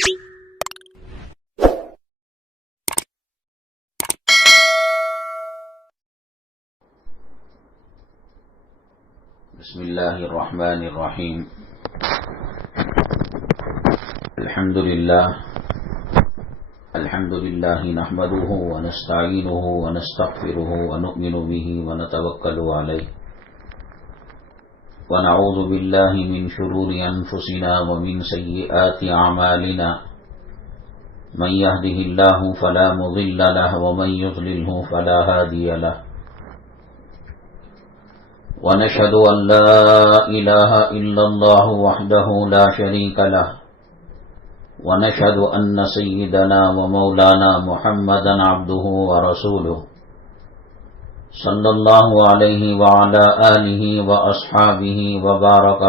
بسم اللہ الرحمن الرحیم الحمد للہ نحمده ونستعینه ونستغفره ونؤمن به ونتوکل علیہ ونعوذ باللہ من شرور انفسنا ومن سیئات اعمالنا من يهده اللہ فلا مضل له ومن يضلله فلا هادی له ونشهد أن لا إله إلا الله وحده لا شريك له ونشهد أن سيدنا ومولانا محمدا عبده ورسوله صلى الله عليه وعلى آله وأصحابه وبارك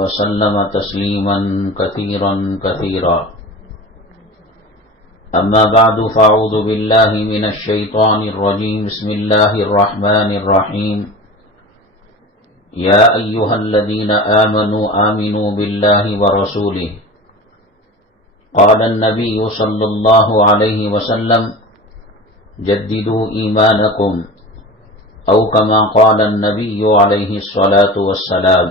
وسلم تسليما كثيرا كثيرا. أما بعد فأعوذ بالله من الشيطان الرجيم. بسم الله الرحمن الرحيم. يا أيها الذين آمنوا بالله ورسوله. قال النبي صلى الله عليه وسلم جددوا إيمانكم أو كما قال النبي عليه الصلاة والسلام.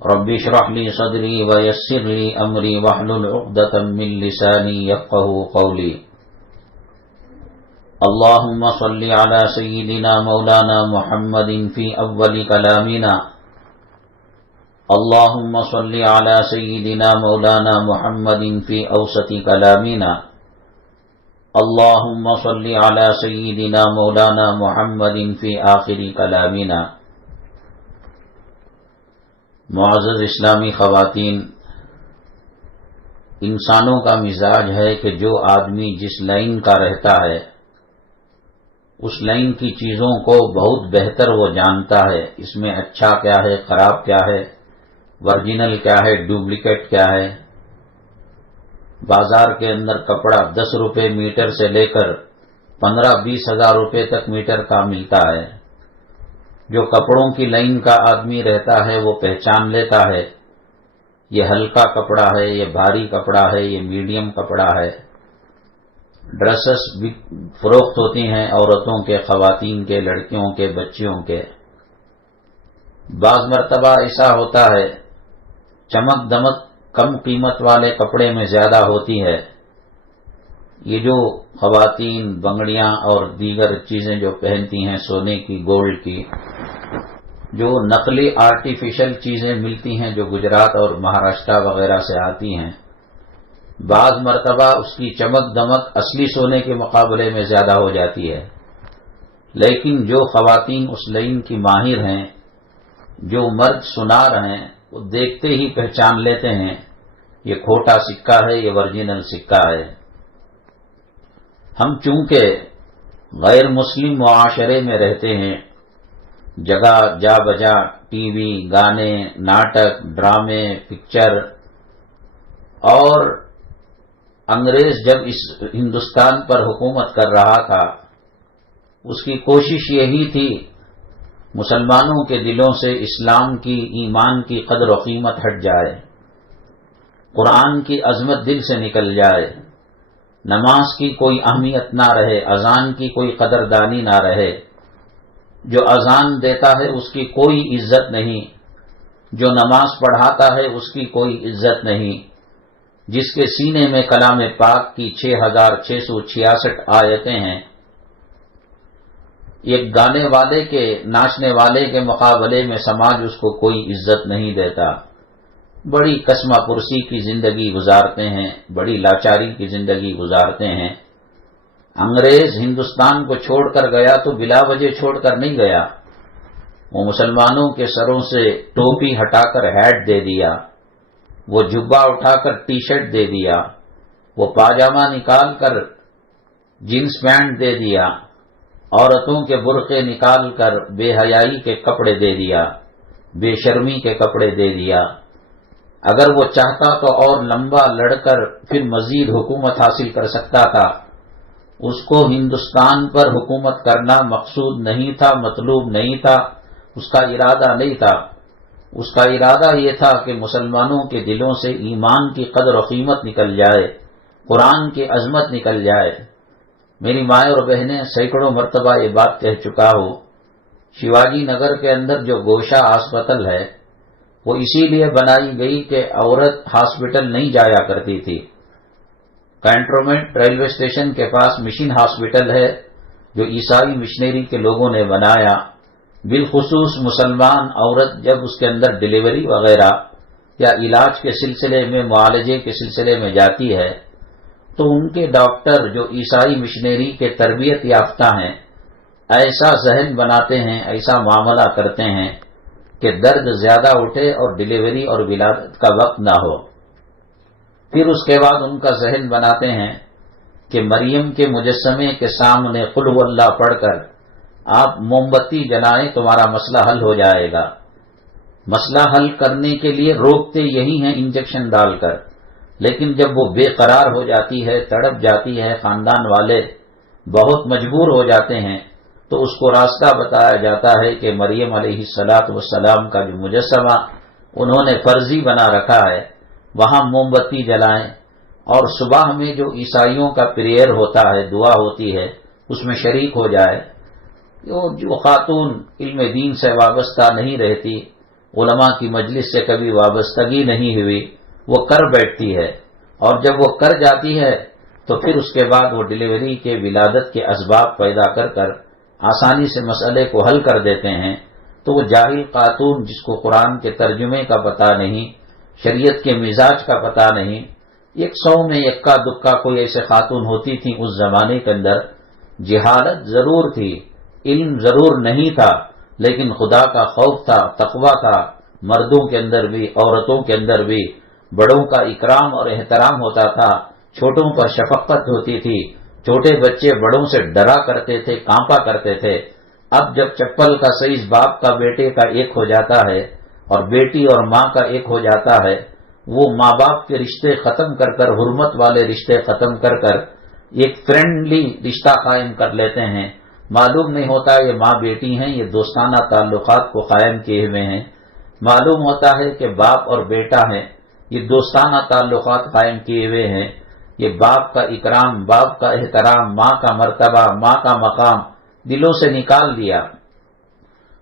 رب اشرح لي صدري ويسر لي امري واحلل عقدة من لساني يفقهوا قولي. اللهم صل على سيدنا مولانا محمد في اول كلامنا. اللهم صل على سيدنا مولانا محمد في اوسط كلامنا. اللهم صل على سيدنا مولانا محمد في آخر كلامنا. معزز اسلامی خواتین، انسانوں کا مزاج ہے کہ جو آدمی جس لائن کا رہتا ہے اس لائن کی چیزوں کو بہت بہتر وہ جانتا ہے. اس میں اچھا کیا ہے، خراب کیا ہے، ورجنل کیا ہے، ڈپلیکیٹ کیا ہے. بازار کے اندر کپڑا 10 روپے میٹر سے لے کر 15-20 ہزار روپے تک میٹر کا ملتا ہے. جو کپڑوں کی لائن کا آدمی رہتا ہے وہ پہچان لیتا ہے یہ ہلکا کپڑا ہے، یہ بھاری کپڑا ہے، یہ میڈیم کپڑا ہے. ڈریسز بھی فروخت ہوتی ہیں عورتوں کے، خواتین کے، لڑکیوں کے، بچیوں کے. بعض مرتبہ ایسا ہوتا ہے چمک دمک کم قیمت والے کپڑے میں زیادہ ہوتی ہے. یہ جو خواتین بنگڑیاں اور دیگر چیزیں جو پہنتی ہیں سونے کی، گولڈ کی، جو نقلی آرٹیفیشل چیزیں ملتی ہیں جو گجرات اور مہاراشٹر وغیرہ سے آتی ہیں، بعض مرتبہ اس کی چمک دمک اصلی سونے کے مقابلے میں زیادہ ہو جاتی ہے. لیکن جو خواتین اس لائن کی ماہر ہیں، جو مرد سنار ہیں، وہ دیکھتے ہی پہچان لیتے ہیں یہ کھوٹا سکہ ہے، یہ ورجنل سکہ ہے. ہم چونکہ غیر مسلم معاشرے میں رہتے ہیں، جگہ جا بجا ٹی وی، گانے، ناٹک، ڈرامے، پکچر، اور انگریز جب اس ہندوستان پر حکومت کر رہا تھا اس کی کوشش یہی تھی مسلمانوں کے دلوں سے اسلام کی، ایمان کی قدر و قیمت ہٹ جائے، قرآن کی عظمت دل سے نکل جائے، نماز کی کوئی اہمیت نہ رہے، اذان کی کوئی قدردانی نہ رہے. جو اذان دیتا ہے اس کی کوئی عزت نہیں، جو نماز پڑھاتا ہے اس کی کوئی عزت نہیں، جس کے سینے میں کلام پاک کی 6666 آیتیں ہیں. ایک گانے والے کے، ناچنے والے کے مقابلے میں سماج اس کو کوئی عزت نہیں دیتا. بڑی کسمہ پرسی کی زندگی گزارتے ہیں، بڑی لاچاری کی زندگی گزارتے ہیں. انگریز ہندوستان کو چھوڑ کر گیا تو بلا وجہ چھوڑ کر نہیں گیا. وہ مسلمانوں کے سروں سے ٹوپی ہٹا کر ہیٹ دے دیا، وہ جبہ اٹھا کر ٹی شرٹ دے دیا، وہ پاجامہ نکال کر جینس پینٹ دے دیا، عورتوں کے برقعے نکال کر بے حیائی کے کپڑے دے دیا، بے شرمی کے کپڑے دے دیا. اگر وہ چاہتا تو اور لمبا لڑ کر پھر مزید حکومت حاصل کر سکتا تھا. اس کو ہندوستان پر حکومت کرنا مقصود نہیں تھا، مطلوب نہیں تھا، اس کا ارادہ نہیں تھا. اس کا ارادہ یہ تھا کہ مسلمانوں کے دلوں سے ایمان کی قدر و قیمت نکل جائے، قرآن کی عظمت نکل جائے۔ میری مائیں اور بہنیں، سینکڑوں مرتبہ یہ بات کہہ چکا ہوں، شیواجی نگر کے اندر جو گوشا ہاسپٹل ہے وہ اسی لیے بنائی گئی کہ عورت ہاسپٹل نہیں جایا کرتی تھی۔ کینٹونمنٹ ریلوے اسٹیشن کے پاس مشن ہاسپٹل ہے جو عیسائی مشنری کے لوگوں نے بنایا۔ بالخصوص مسلمان عورت جب اس کے اندر ڈیلیوری وغیرہ یا علاج کے سلسلے میں، معالجے کے سلسلے میں جاتی ہے تو ان کے ڈاکٹر جو عیسائی مشنری کے تربیت یافتہ ہیں ایسا ذہن بناتے ہیں، ایسا معاملہ کرتے ہیں کہ درد زیادہ اٹھے اور ڈیلیوری اور ولادت کا وقت نہ ہو۔ پھر اس کے بعد ان کا ذہن بناتے ہیں کہ مریم کے مجسمے کے سامنے قل هو اللہ پڑھ کر آپ موم بتی جلائیں، تمہارا مسئلہ حل ہو جائے گا۔ مسئلہ حل کرنے کے لیے روکتے یہی ہیں انجیکشن ڈال کر، لیکن جب وہ بے قرار ہو جاتی ہے، تڑپ جاتی ہے، خاندان والے بہت مجبور ہو جاتے ہیں تو اس کو راستہ بتایا جاتا ہے کہ مریم علیہ السلام کا جو مجسمہ انہوں نے فرضی بنا رکھا ہے وہاں موم بتی جلائیں، اور صبح میں جو عیسائیوں کا پریئر ہوتا ہے، دعا ہوتی ہے، اس میں شریک ہو جائے۔ جو خاتون علم دین سے وابستہ نہیں رہتی، علماء کی مجلس سے کبھی وابستگی نہیں ہوئی، وہ کر بیٹھتی ہے، اور جب وہ کر جاتی ہے تو پھر اس کے بعد وہ ڈیلیوری کے، ولادت کے اسباب پیدا کر کر آسانی سے مسئلے کو حل کر دیتے ہیں۔ تو وہ جاہل خاتون جس کو قرآن کے ترجمے کا پتہ نہیں، شریعت کے مزاج کا پتہ نہیں، 100 میں یکا دکا کوئی ایسے خاتون ہوتی تھی اس زمانے کے اندر۔ جہالت ضرور تھی، علم ضرور نہیں تھا، لیکن خدا کا خوف تھا، تقویٰ تھا، مردوں کے اندر بھی عورتوں کے اندر بھی، بڑوں کا اکرام اور احترام ہوتا تھا، چھوٹوں پر شفقت ہوتی تھی، چھوٹے بچے بڑوں سے ڈرا کرتے تھے، کانپا کرتے تھے۔ اب جب چپل کا سائز باپ کا بیٹے کا ایک ہو جاتا ہے اور بیٹی اور ماں کا ایک ہو جاتا ہے، وہ ماں باپ کے رشتے ختم کر کر، حرمت والے رشتے ختم کر کر ایک فرینڈلی رشتہ قائم کر لیتے ہیں۔ معلوم نہیں ہوتا یہ ماں بیٹی ہیں، یہ دوستانہ تعلقات کو قائم کیے ہوئے ہیں۔ معلوم ہوتا ہے کہ باپ اور بیٹا ہیں، یہ دوستانہ تعلقات قائم کیے ہوئے ہیں۔ یہ باپ کا اکرام، باپ کا احترام، ماں کا مرتبہ، ماں کا مقام دلوں سے نکال دیا۔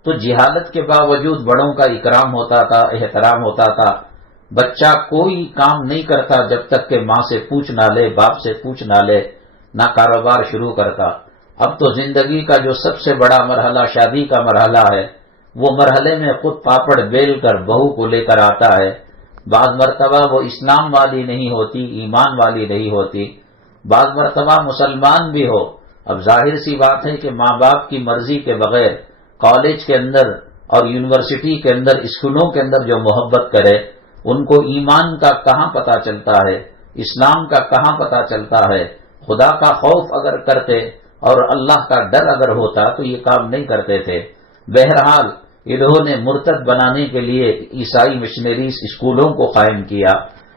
تو جہالت کے باوجود بڑوں کا اکرام ہوتا تھا، احترام ہوتا تھا۔ بچہ کوئی کام نہیں کرتا جب تک کہ ماں سے پوچھ نہ لے، باپ سے پوچھ نہ لے، نہ کاروبار شروع کرتا۔ اب تو زندگی کا جو سب سے بڑا مرحلہ شادی کا مرحلہ ہے، وہ مرحلے میں خود پاپڑ بیل کر بہو کو لے کر آتا ہے۔ بعض مرتبہ وہ اسلام والی نہیں ہوتی، ایمان والی نہیں ہوتی، بعض مرتبہ مسلمان بھی ہو۔ اب ظاہر سی بات ہے کہ ماں باپ کی مرضی کے بغیر کالج کے اندر اور یونیورسٹی کے اندر، اسکولوں کے اندر جو محبت کرے، ان کو ایمان کا کہاں پتہ چلتا ہے، اسلام کا کہاں پتہ چلتا ہے۔ خدا کا خوف اگر کرتے اور اللہ کا ڈر اگر ہوتا تو یہ کام نہیں کرتے تھے۔ بہرحال انہوں نے مرتد بنانے کے لیے عیسائی مشنریز اسکولوں کو قائم کیا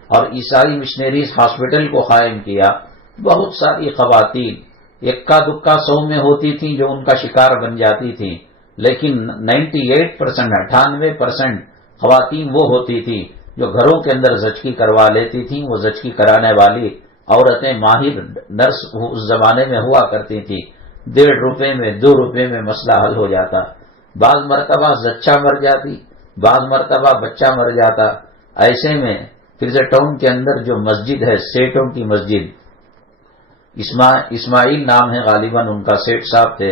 اور عیسائی مشنریز ہاسپٹل کو قائم کیا۔ بہت ساری خواتین اکا دکا 100 میں ہوتی تھیں جو ان کا شکار بن جاتی تھیں، لیکن 98% خواتین وہ ہوتی تھیں جو گھروں کے اندر زچگی کروا لیتی تھیں۔ وہ زچگی کرانے والی عورتیں ماہر نرس اس زمانے میں ہوا کرتی تھیں۔ 1.5 روپے میں، 2 روپے میں مسئلہ حل ہو جاتا۔ بعض مرتبہ زچہ مر جاتی، بعض مرتبہ بچہ مر جاتا۔ ایسے میں فرزے ٹاؤن کے اندر جو مسجد ہے، سیٹوں کی مسجد، اسماعیل نام ہے غالباً ان کا، سیٹ صاحب تھے،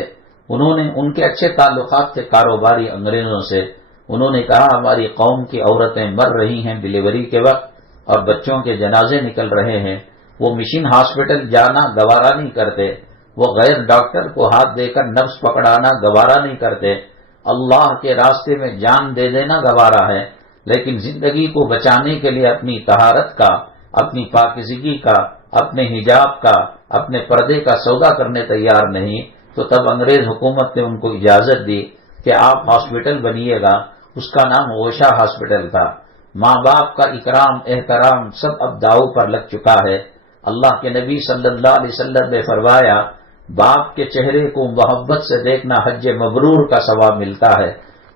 انہوں نے، ان کے اچھے تعلقات تھے کاروباری انگریزوں سے۔ انہوں نے کہا ہماری قوم کی عورتیں مر رہی ہیں ڈیلیوری کے وقت اور بچوں کے جنازے نکل رہے ہیں، وہ مشن ہاسپٹل جانا گوارا نہیں کرتے، وہ غیر ڈاکٹر کو ہاتھ دے کر نبض پکڑانا گوارا نہیں کرتے۔ اللہ کے راستے میں جان دے دینا گوارا ہے، لیکن زندگی کو بچانے کے لیے اپنی طہارت کا، اپنی پاکیزگی کا، اپنے حجاب کا، اپنے پردے کا سودا کرنے تیار نہیں۔ تو تب انگریز حکومت نے ان کو اجازت دی کہ آپ ہاسپٹل بنیے گا۔ اس کا نام گوشا ہاسپٹل تھا۔ ماں باپ کا اکرام احترام سب اب داؤ پر لگ چکا ہے۔ اللہ کے نبی صلی اللہ علیہ وسلم نے فرمایا باپ کے چہرے کو محبت سے دیکھنا حج مبرور کا ثواب ملتا ہے۔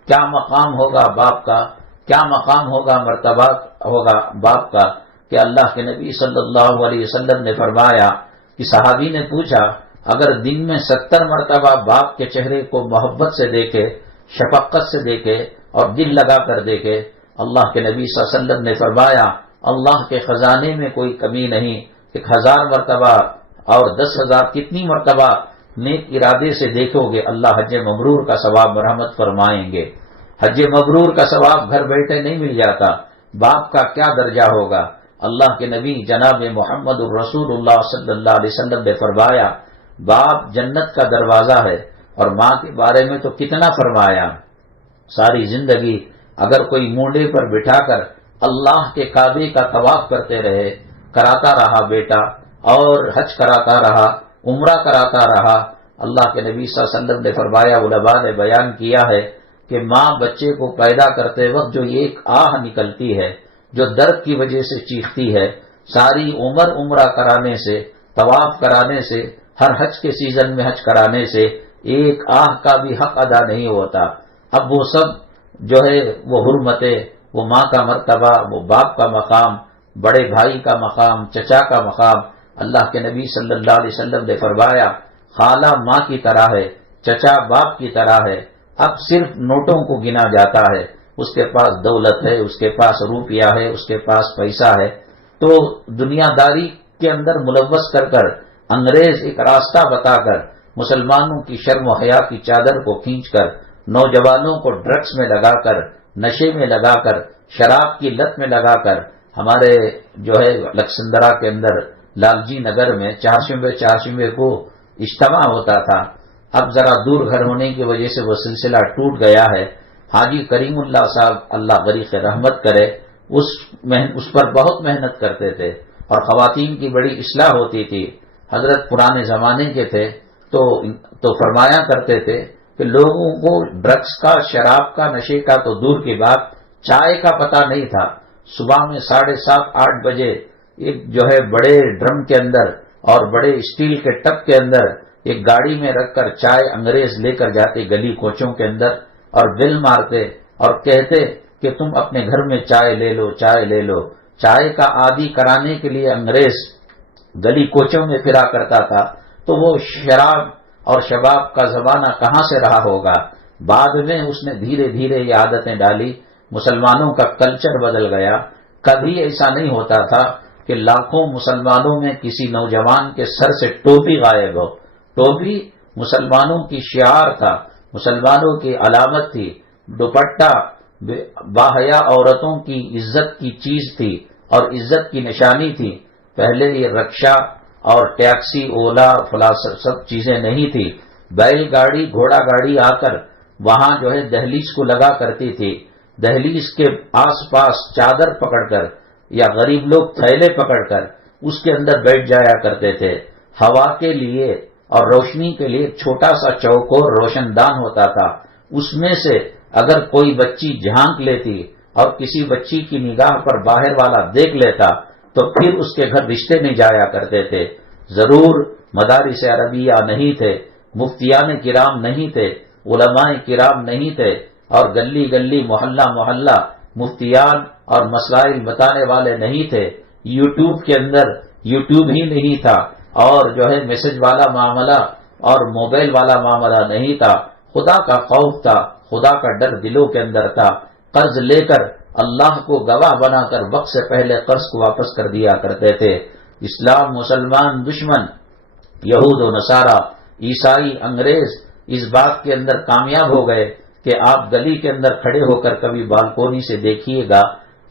کیا مقام ہوگا باپ کا کیا مقام ہوگا، مرتبہ ہوگا باپ کا، کہ اللہ کے نبی صلی اللہ علیہ وسلم نے فرمایا کہ صحابی نے پوچھا اگر دن میں 70 مرتبہ باپ کے چہرے کو محبت سے دیکھے، شفقت سے دیکھے اور دل لگا کر دیکھے، اللہ کے نبی صلی اللہ علیہ وسلم نے فرمایا اللہ کے خزانے میں کوئی کمی نہیں، 1000 مرتبہ اور 10,000 کتنی مرتبہ نیک ارادے سے دیکھو گے اللہ حج مبرور کا ثواب مرحمت فرمائیں گے۔ حج مبرور کا ثواب گھر بیٹھے نہیں مل جاتا، باپ کا کیا درجہ ہوگا۔ اللہ کے نبی جناب محمد الرسول اللہ صلی اللہ علیہ وسلم نے فرمایا باپ جنت کا دروازہ ہے، اور ماں کے بارے میں تو کتنا فرمایا، ساری زندگی اگر کوئی مونڈے پر بٹھا کر اللہ کے کعبے کا طواف کرتے رہے، کراتا رہا بیٹا، اور حج کراتا رہا، عمرہ کراتا رہا، اللہ کے نبی صلی اللہ علیہ وسلم نے فرمایا، علماء نے بیان کیا ہے کہ ماں بچے کو پیدا کرتے وقت جو ایک آہ نکلتی ہے، جو درد کی وجہ سے چیختی ہے، ساری عمر عمرہ کرانے سے، طواف کرانے سے، ہر حج کے سیزن میں حج کرانے سے ایک آہ کا بھی حق ادا نہیں ہوتا۔ اب وہ سب جو ہے وہ حرمتیں، وہ ماں کا مرتبہ، وہ باپ کا مقام، بڑے بھائی کا مقام، چچا کا مقام، اللہ کے نبی صلی اللہ علیہ وسلم نے فرمایا خالہ ماں کی طرح ہے، چچا باپ کی طرح ہے۔ اب صرف نوٹوں کو گنا جاتا ہے، اس کے پاس دولت ہے، اس کے پاس روپیہ ہے، اس کے پاس پیسہ ہے، تو دنیا داری کے اندر ملوث کر کر انگریز ایک راستہ بتا کر مسلمانوں کی شرم و حیا کی چادر کو کھینچ کر نوجوانوں کو ڈرگس میں لگا کر، نشے میں لگا کر، شراب کی لت میں لگا کر، ہمارے جو ہے لکسندرا کے اندر لال جی نگر میں چہارشنبے کو اجتماع ہوتا تھا۔ اب ذرا دور گھر ہونے کی وجہ سے وہ سلسلہ ٹوٹ گیا ہے۔ حاجی کریم اللہ صاحب اللہ غریق رحمت کرے اس پر بہت محنت کرتے تھے، اور خواتین کی بڑی اصلاح ہوتی تھی۔ حضرت پرانے زمانے کے تھے تو فرمایا کرتے تھے کہ لوگوں کو ڈرگس کا، شراب کا، نشے کا تو دور کی بات، چائے کا پتہ نہیں تھا۔ صبح میں 7:30 8 بجے ایک جو ہے بڑے ڈرم کے اندر اور بڑے اسٹیل کے ٹب کے اندر ایک گاڑی میں رکھ کر چائے انگریز لے کر جاتے گلی کوچوں کے اندر، اور بل مارتے اور کہتے کہ تم اپنے گھر میں چائے لے لو، چائے لے لو۔ چائے کا عادی کرانے کے لیے انگریز گلی کوچوں میں پھرا کرتا تھا، تو وہ شراب اور شباب کا زمانہ کہاں سے رہا ہوگا۔ بعد میں اس نے دھیرے دھیرے یہ عادتیں ڈالی، مسلمانوں کا کلچر بدل گیا۔ کبھی ایسا نہیں ہوتا تھا کہ لاکھوں مسلمانوں میں کسی نوجوان کے سر سے ٹوپی غائب ہو۔ ٹوپی مسلمانوں کی شعار تھا، مسلمانوں کی علامت تھی۔ دوپٹہ باحیا عورتوں کی عزت کی چیز تھی اور عزت کی نشانی تھی۔ پہلے یہ رکشا اور ٹیکسی، اولا، فلاں سب چیزیں نہیں تھی۔ بیل گاڑی، گھوڑا گاڑی آ کر وہاں جو ہے دہلیز کو لگا کرتی تھی۔ دہلیز کے آس پاس چادر پکڑ کر یا غریب لوگ تھیلے پکڑ کر اس کے اندر بیٹھ جایا کرتے تھے۔ ہوا کے لیے اور روشنی کے لیے ایک چھوٹا سا چوکور روشن دان ہوتا تھا، اس میں سے اگر کوئی بچی جھانک لیتی اور کسی بچی کی نگاہ پر باہر والا دیکھ لیتا تو پھر اس کے گھر رشتے نہیں جایا کرتے تھے۔ ضرور مدارس عربیہ نہیں تھے، مفتیان کرام نہیں تھے، علماء کرام نہیں تھے، اور گلی گلی محلہ محلہ مفتیان اور مسائل بتانے والے نہیں تھے۔ یوٹیوب کے اندر یوٹیوب ہی نہیں تھا، اور جو ہے میسج والا معاملہ اور موبائل والا معاملہ نہیں تھا۔ خدا کا خوف تھا، خدا کا ڈر دلوں کے اندر تھا۔ قرض لے کر اللہ کو گواہ بنا کر وقت سے پہلے قرض کو واپس کر دیا کرتے تھے۔ اسلام مسلمان دشمن، یہود و نصارہ، عیسائی، انگریز اس بات کے اندر کامیاب ہو گئے کہ آپ گلی کے اندر کھڑے ہو کر کبھی بالکونی سے دیکھیے گا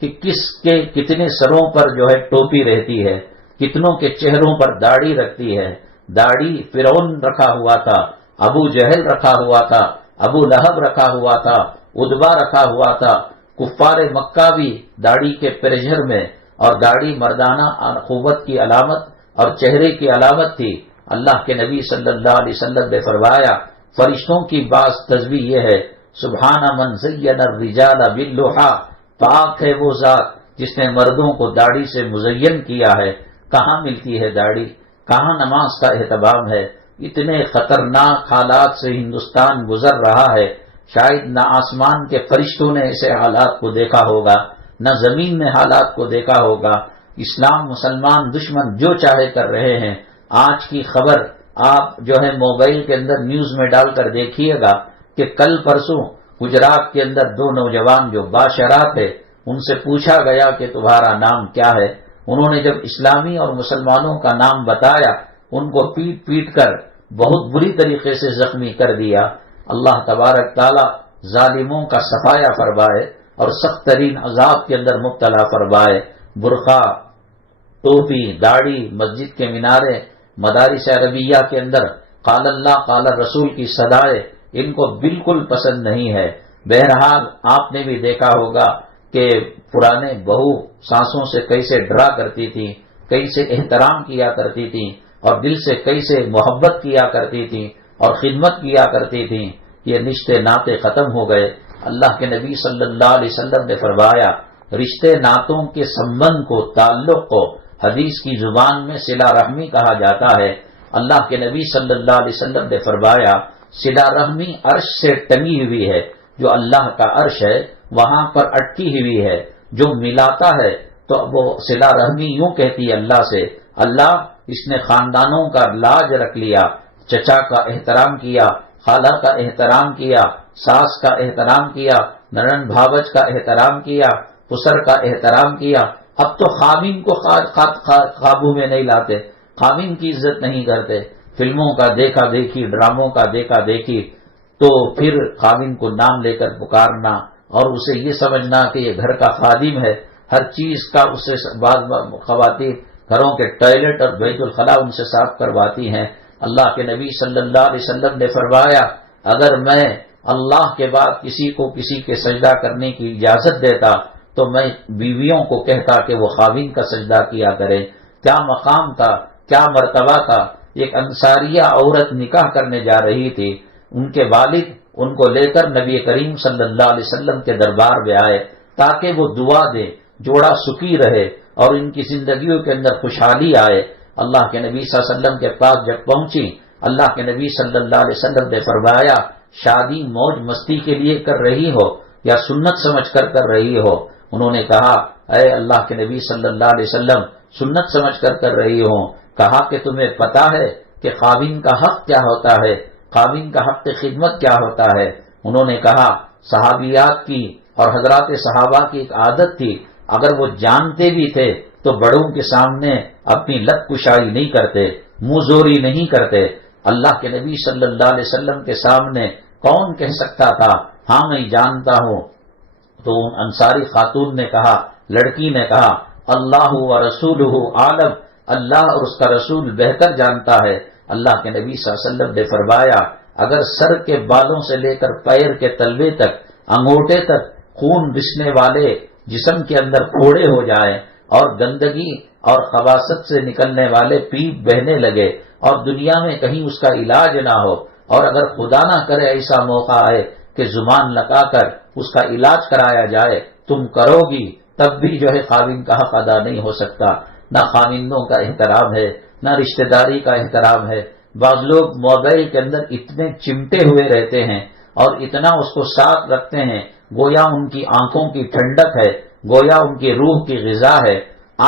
کہ کس کے کتنے سروں پر جو ہے ٹوپی رہتی ہے، کتنوں کے چہروں پر داڑھی رکھتی ہے۔ داڑھی فرعون رکھا ہوا تھا، ابو جہل رکھا ہوا تھا، ابو لہب رکھا ہوا تھا، ادبا رکھا ہوا تھا۔ کفار مکہ بھی داڑھی کے پرجھر میں، اور داڑھی مردانہ قوت کی علامت اور چہرے کی علامت تھی۔ اللہ کے نبی صلی اللہ علیہ وسلم نے فرمایا فرشتوں کی بعض تسبیح یہ ہے، سبحان من زین الرجال باللحى، پاک ہے وہ ذات جس نے مردوں کو داڑھی سے مزین کیا ہے۔ کہاں ملتی ہے داڑھی، کہاں نماز کا اہتمام ہے۔ اتنے خطرناک حالات سے ہندوستان گزر رہا ہے، شاید نہ آسمان کے فرشتوں نے ایسے حالات کو دیکھا ہوگا، نہ زمین نے حالات کو دیکھا ہوگا۔ اسلام مسلمان دشمن جو چاہے کر رہے ہیں۔ آج کی خبر آپ جو ہے موبائل کے اندر نیوز میں ڈال کر دیکھیے گا کہ کل پرسوں گجرات کے اندر 2 نوجوان جو باشرات ہے، ان سے پوچھا گیا کہ تمہارا نام کیا ہے؟ انہوں نے جب اسلامی اور مسلمانوں کا نام بتایا، ان کو پیٹ پیٹ کر بہت بری طریقے سے زخمی کر دیا۔ اللہ تبارک تعالی ظالموں کا صفایا فرمائے اور سخت ترین عذاب کے اندر مبتلا فرمائے۔ برقع، ٹوپی، داڑھی، مسجد کے مینارے، مدارس عربیہ کے اندر قال اللہ قال رسول کی صدائے ان کو بالکل پسند نہیں ہے۔ بہرحال آپ نے بھی دیکھا ہوگا کہ پرانے بہو ساسوں سے کیسے ڈرا کرتی تھی، کیسے احترام کیا کرتی تھی اور دل سے کیسے محبت کیا کرتی تھی اور خدمت کیا کرتی تھی۔ یہ رشتے ناطے ختم ہو گئے۔ اللہ کے نبی صلی اللہ علیہ وسلم نے فرمایا، رشتے ناتوں کے سمبند کو، تعلق کو حدیث کی زبان میں صلہ رحمی کہا جاتا ہے۔ اللہ کے نبی صلی اللہ علیہ وسلم نے فرمایا، صلہ رحمی عرش سے ٹنگی ہوئی ہے، جو اللہ کا عرش ہے وہاں پر اٹکی ہوئی ہے۔ جو ملاتا ہے تو وہ صلہ رحمی یوں کہتی ہے اللہ سے، اللہ اس نے خاندانوں کا لاج رکھ لیا، چچا کا احترام کیا، خالہ کا احترام کیا، ساس کا احترام کیا، ننند بھاوج کا احترام کیا، پسر کا احترام کیا۔ اب تو خاوند کو قابو میں نہیں لاتے، خاوند کی عزت نہیں کرتے۔ فلموں کا دیکھا دیکھی، ڈراموں کا دیکھا دیکھی، تو پھر خاوند کو نام لے کر پکارنا اور اسے یہ سمجھنا کہ یہ گھر کا خادم ہے، ہر چیز کا اسے بعض خواتین گھروں کے ٹوائلٹ اور بیت الخلاء ان سے صاف کرواتی ہیں۔ اللہ کے نبی صلی اللہ علیہ وسلم نے فرمایا، اگر میں اللہ کے بعد کسی کو کسی کے سجدہ کرنے کی اجازت دیتا تو میں بیویوں کو کہتا کہ وہ خاوند کا سجدہ کیا کرے۔ کیا مقام تھا، کیا مرتبہ تھا۔ ایک انصاریہ عورت نکاح کرنے جا رہی تھی، ان کے والد ان کو لے کر نبی کریم صلی اللہ علیہ وسلم کے دربار میں آئے تاکہ وہ دعا دے، جوڑا سکھی رہے اور ان کی زندگیوں کے اندر خوشحالی آئے۔ اللہ کے نبی صلی اللہ علیہ وسلم کے پاس جب پہنچی، اللہ کے نبی صلی اللہ علیہ وسلم نے فرمایا، شادی موج مستی کے لیے کر رہی ہو یا سنت سمجھ کر رہی ہو؟ انہوں نے کہا، اے اللہ کے نبی صلی اللہ علیہ وسلم، سنت سمجھ کر رہی ہوں۔ کہا کہ تمہیں پتا ہے کہ خاوند کا حق کیا ہوتا ہے، خاوند کا حق خدمت کیا ہوتا ہے؟ انہوں نے کہا، صحابیات کی اور حضرات صحابہ کی ایک عادت تھی، اگر وہ جانتے بھی تھے تو بڑوں کے سامنے اپنی لب کشائی نہیں کرتے، منہ زوری نہیں کرتے۔ اللہ کے نبی صلی اللہ علیہ وسلم کے سامنے کون کہہ سکتا تھا ہاں میں جانتا ہوں؟ تو ان انصاری خاتون نے کہا، لڑکی نے کہا، اللہ و رسولہ عالم، اللہ اور اس کا رسول بہتر جانتا ہے۔ اللہ کے نبی صلی اللہ علیہ وسلم نے فرمایا، اگر سر کے بالوں سے لے کر پیر کے تلوے تک، انگوٹے تک خون رسنے والے جسم کے اندر پھوڑے ہو جائیں اور گندگی اور خباثت سے نکلنے والے پیپ بہنے لگے اور دنیا میں کہیں اس کا علاج نہ ہو، اور اگر خدا نہ کرے ایسا موقع آئے کہ زبان لگا کر اس کا علاج کرایا جائے، تم کرو گی، تب بھی جو ہے خاوند کا حق ادا نہیں ہو سکتا۔ نہ خاوندوں کا احترام ہے، نہ رشتہ داری کا احترام ہے۔ بعض لوگ موبائل کے اندر اتنے چمٹے ہوئے رہتے ہیں اور اتنا اس کو ساتھ رکھتے ہیں، گویا ان کی آنکھوں کی ٹھنڈک ہے، گویا ان کی روح کی غذا ہے۔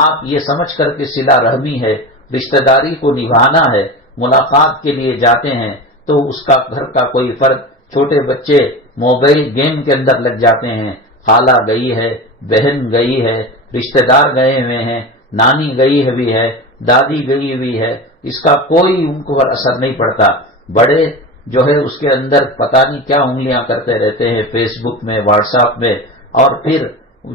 آپ یہ سمجھ کر کے صلہ رحمی ہے، رشتہ داری کو نبھانا ہے، ملاقات کے لیے جاتے ہیں تو اس کا گھر کا کوئی فرد، چھوٹے بچے موبائل گیم کے اندر لگ جاتے ہیں، خالہ گئی ہے، بہن گئی ہے، رشتہ دار گئے ہوئے ہیں، نانی گئی ہوئی ہے، دادی گئی ہوئی ہے، اس کا کوئی ان کو اثر نہیں پڑتا۔ بڑے جو ہے اس کے اندر پتہ نہیں کیا انگلیاں کرتے رہتے ہیں، فیس بک میں، واٹس ایپ میں، اور پھر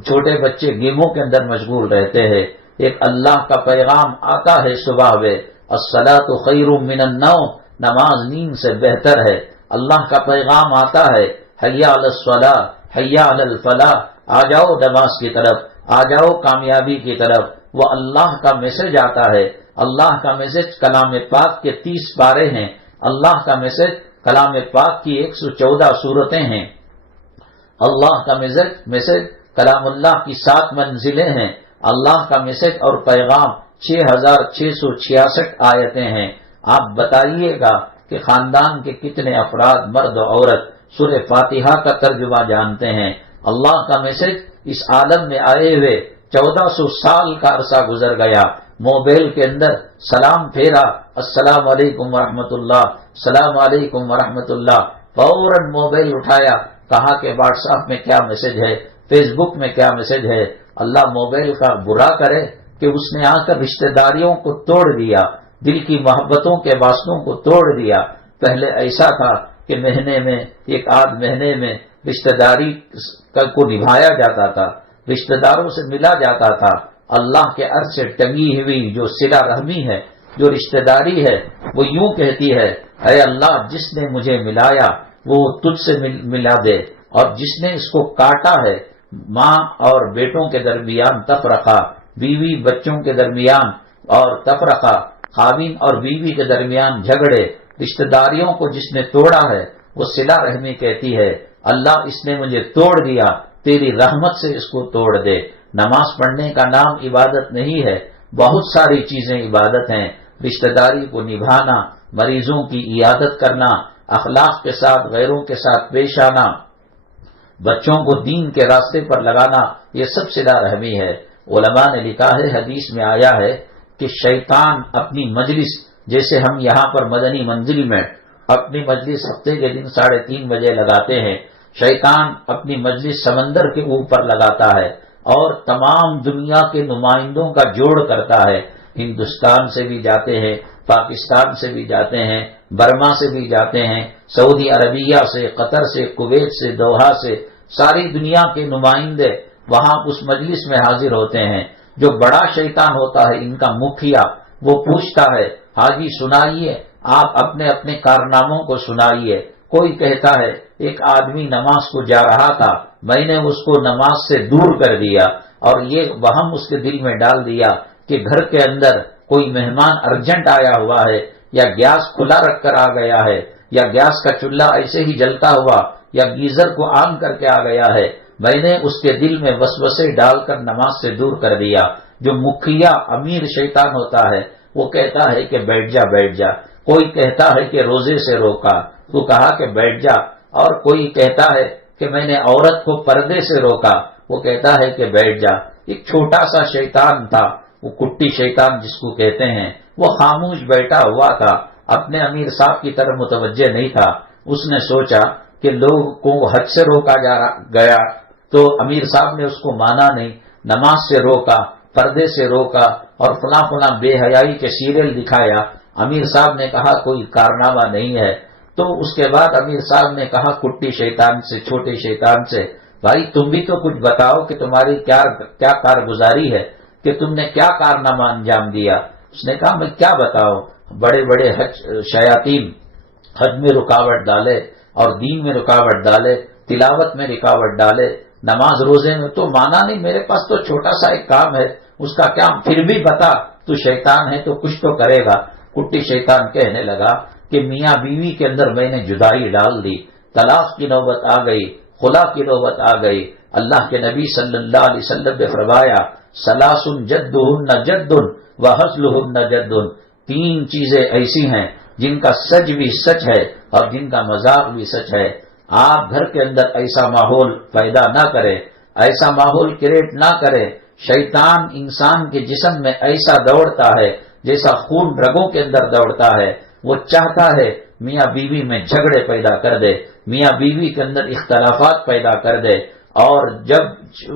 چھوٹے بچے گیموں کے اندر مشغول رہتے ہیں۔ ایک اللہ کا پیغام آتا ہے صبح میں، الصلاۃ خیر من النوم، نماز نیند سے بہتر ہے۔ اللہ کا پیغام آتا ہے، حی علی الصلاۃ، حی علی الفلاح، آ جاؤ نماز کی طرف، آ جاؤ کامیابی کی طرف۔ وہ اللہ کا میسج آتا ہے۔ اللہ کا میسج کلام پاک کے 30 پارے ہیں، اللہ کا میسج کلام پاک کی 114 سورتیں ہیں، اللہ کا میسج کلام اللہ کی 7 منزلیں ہیں، اللہ کا میسج اور پیغام 6666 آیتیں ہیں۔ آپ بتائیے گا کہ خاندان کے کتنے افراد، مرد و عورت سورہ فاتحہ کا ترجمہ جانتے ہیں۔ اللہ کا میسج اس عالم میں آئے ہوئے 1400 سال کا عرصہ گزر گیا، موبائل کے اندر سلام پھیرا، السلام علیکم ورحمۃ اللہ، السلام علیکم ورحمۃ اللہ، فوراً موبائل اٹھایا، کہا کہ واٹس ایپ میں کیا میسج ہے، فیس بک میں کیا میسج ہے۔ اللہ موبائل کا برا کرے کہ اس نے آ کر رشتہ داریوں کو توڑ دیا، دل کی محبتوں کے واسطوں کو توڑ دیا۔ پہلے ایسا تھا کہ مہینے میں ایک آدھ مہینے میں رشتہ داری کو نبھایا جاتا تھا، رشتہ داروں سے ملا جاتا تھا۔ اللہ کے عرش سے ٹنگی ہوئی جو صلہ رحمی ہے، جو رشتہ داری ہے، وہ یوں کہتی ہے، اے اللہ جس نے مجھے ملایا وہ تجھ سے ملا دے، اور جس نے اس کو کاٹا ہے، ماں اور بیٹوں کے درمیان تفرقہ، بیوی بچوں کے درمیان اور تفرقہ، خاوند اور بیوی کے درمیان جھگڑے، رشتہ داریوں کو جس نے توڑا ہے وہ صلہ رحمی کہتی ہے، اللہ اس نے مجھے توڑ دیا، تیری رحمت سے اس کو توڑ دے۔ نماز پڑھنے کا نام عبادت نہیں ہے، بہت ساری چیزیں عبادت ہیں، رشتہ داری کو نبھانا، مریضوں کی عیادت کرنا، اخلاق کے ساتھ غیروں کے ساتھ پیش آنا، بچوں کو دین کے راستے پر لگانا، یہ سب صلہ رحمی ہے۔ علماء نے لکھا ہے، حدیث میں آیا ہے کہ شیطان اپنی مجلس، جیسے ہم یہاں پر مدنی منزل میں اپنی مجلس ہفتے کے دن 3:30 بجے لگاتے ہیں، شیطان اپنی مجلس سمندر کے اوپر لگاتا ہے اور تمام دنیا کے نمائندوں کا جوڑ کرتا ہے، ہندوستان سے بھی جاتے ہیں، پاکستان سے بھی جاتے ہیں، برما سے بھی جاتے ہیں، سعودی عربیہ سے، قطر سے، کویت سے، دوحہ سے، ساری دنیا کے نمائندے وہاں اس مجلس میں حاضر ہوتے ہیں۔ جو بڑا شیطان ہوتا ہے ان کا مکھیا، وہ پوچھتا ہے، حاجی سنائیے، آپ اپنے اپنے کارناموں کو سنائیے۔ کوئی کہتا ہے ایک آدمی نماز کو جا رہا تھا، میں نے اس کو نماز سے دور کر دیا اور یہ وہم اس کے دل میں ڈال دیا کہ گھر کے اندر کوئی مہمان ارجنٹ آیا ہوا ہے، یا گیس کھلا رکھ کر آ گیا ہے، یا گیس کا چولہا ایسے ہی جلتا ہوا، یا گیزر کو آن کر کے آ گیا ہے، میں نے اس کے دل میں وسوسے ڈال کر نماز سے دور کر دیا۔ جو مکھیا امیر شیطان ہوتا ہے وہ کہتا ہے کہ بیٹھ جا بیٹھ جا، کوئی کہتا ہے کہ روزے سے روکا، تو کہا کہ بیٹھ جا، اور کوئی کہتا ہے کہ میں نے عورت کو پردے سے روکا، وہ کہتا ہے کہ بیٹھ جا۔ ایک چھوٹا سا شیطان تھا، وہ کٹی شیطان جس کو کہتے ہیں، وہ خاموش بیٹھا ہوا تھا، اپنے امیر صاحب کی طرف متوجہ نہیں تھا۔ اس نے سوچا کہ لوگ کو حج سے روکا گیا تو امیر صاحب نے اس کو مانا نہیں، نماز سے روکا، پردے سے روکا، اور فلاں فلاں بے حیائی کے سیریل دکھایا۔ امیر صاحب نے کہا کوئی کارنامہ نہیں ہے۔ تو اس کے بعد امیر صاحب نے کہا کٹی شیطان سے، چھوٹے شیطان سے، بھائی تم بھی تو کچھ بتاؤ کہ تمہاری کیا کارگزاری ہے، کہ تم نے کیا کارنامہ انجام دیا۔ اس نے کہا میں کیا بتاؤں، بڑے بڑے شیاطین حج میں رکاوٹ ڈالے اور دین میں رکاوٹ ڈالے، تلاوت میں رکاوٹ ڈالے، نماز روزے میں تو مانا نہیں، میرے پاس تو چھوٹا سا ایک کام ہے، اس کا کیا، پھر بھی بتا، تو شیطان ہے تو کچھ تو کرے گا۔ کٹی شیطان کہنے لگا کہ میاں بیوی کے اندر میں نے جدائی ڈال دی، طلاق کی نوبت آ گئی، خلا کی نوبت آ گئی۔ اللہ کے نبی صلی اللہ علیہ وسلم نے فرمایا ثلاث جدہن جد وہزلہن جد، 3 چیزیں ایسی ہیں جن کا سچ بھی سچ ہے اور جن کا مذاق بھی سچ ہے۔ آپ گھر کے اندر ایسا ماحول پیدا نہ کرے، ایسا ماحول کریٹ نہ کرے۔ شیطان انسان کے جسم میں ایسا دوڑتا ہے جیسا خون رگوں کے اندر دوڑتا ہے، وہ چاہتا ہے میاں بیوی میں جھگڑے پیدا کر دے، میاں بیوی کے اندر اختلافات پیدا کر دے۔ اور جب